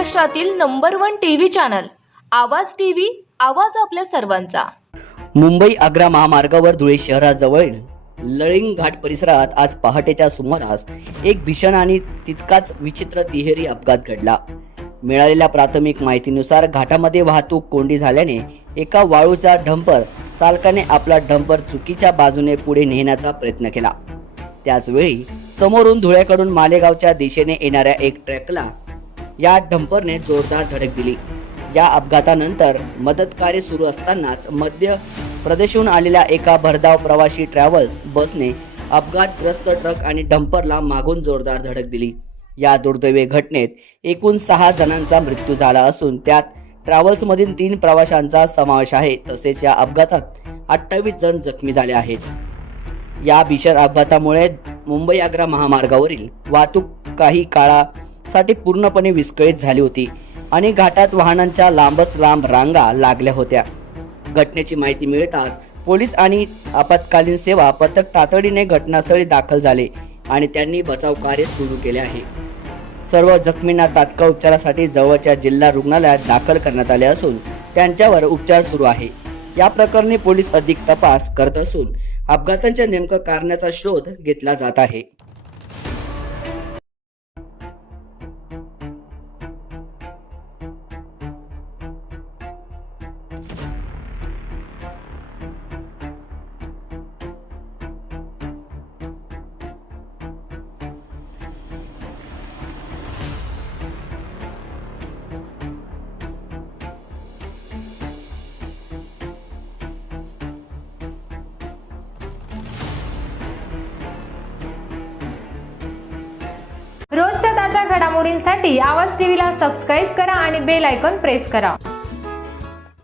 महाराष्ट्रातील number 1 TV channel आवाज TV, आवाज आपल्या सर्वांचा। मुंबई आग्रा महामार्गावर धुळे शहराजवळील लळिंग घाट परिसरात आज पहाटेच्या सुमारास एक भीषण आणि तितकाच विचित्र तिहेरी अपघात घडला। मिळालेल्या प्राथमिक माहितीनुसार घाटामध्ये वाहतूक कोंडी झाल्याने एका वाळूचा डंपर चालकाने आपला डंपर चुकीच्या बाजूने पुढे नेण्याचा प्रयत्न केला। त्याचवेळी समोरून धुळ्याकडून मालेगावच्या दिशेने येणाऱ्या एक ट्रकला या डंपरने जोरदार धडक दिली। या अपघातानंतर मदत कार्य सुरू असतानाच मध्य प्रदेशहून आलेल्या एका भरधाव प्रवासी ट्रॅव्हल्स बसने अपघातग्रस्त ट्रक आणि डंपरला मागून जोरदार धडक दिली। या दुर्दैवी घटनेत एकूण 6 जणांचा मृत्यू झाला असून त्यात ट्रॅव्हल्समधील 3 प्रवाशांचा समावेश आहे। तसेच या अपघातात 28 जण जखमी झाले आहेत। या भीषण अपघातामुळे मुंबई आग्रा महामार्गावरील वाहतूक काही काळासाठी पूर्णपणे विस्कळीत झाली होती आणि घाटात वाहनांच्या लांबच लांब रांगा लागल्या होत्या। घटनेची माहिती मिळताच पोलीस आणि आपत्कालीन सेवा पथक तातडीने घटनास्थळी दाखल झाले आणि त्यांनी बचाव कार्य सुरू केले आहे। सर्व जखमींना तात्काळ उपचारासाठी जवळच्या जिल्हा रुग्णालयात दाखल करण्यात आले असून त्यांच्यावर उपचार सुरू आहे। या प्रकरणी पोलीस अधिक तपास करत असून अपघाताच्या नेमक्या कारणाचा शोध घेतला जात आहे। रोजच्या ताज्या घडामोडींसाठी आवाज टीव्हीला सबस्क्राईब करा आणि बेल आयकॉन प्रेस करा।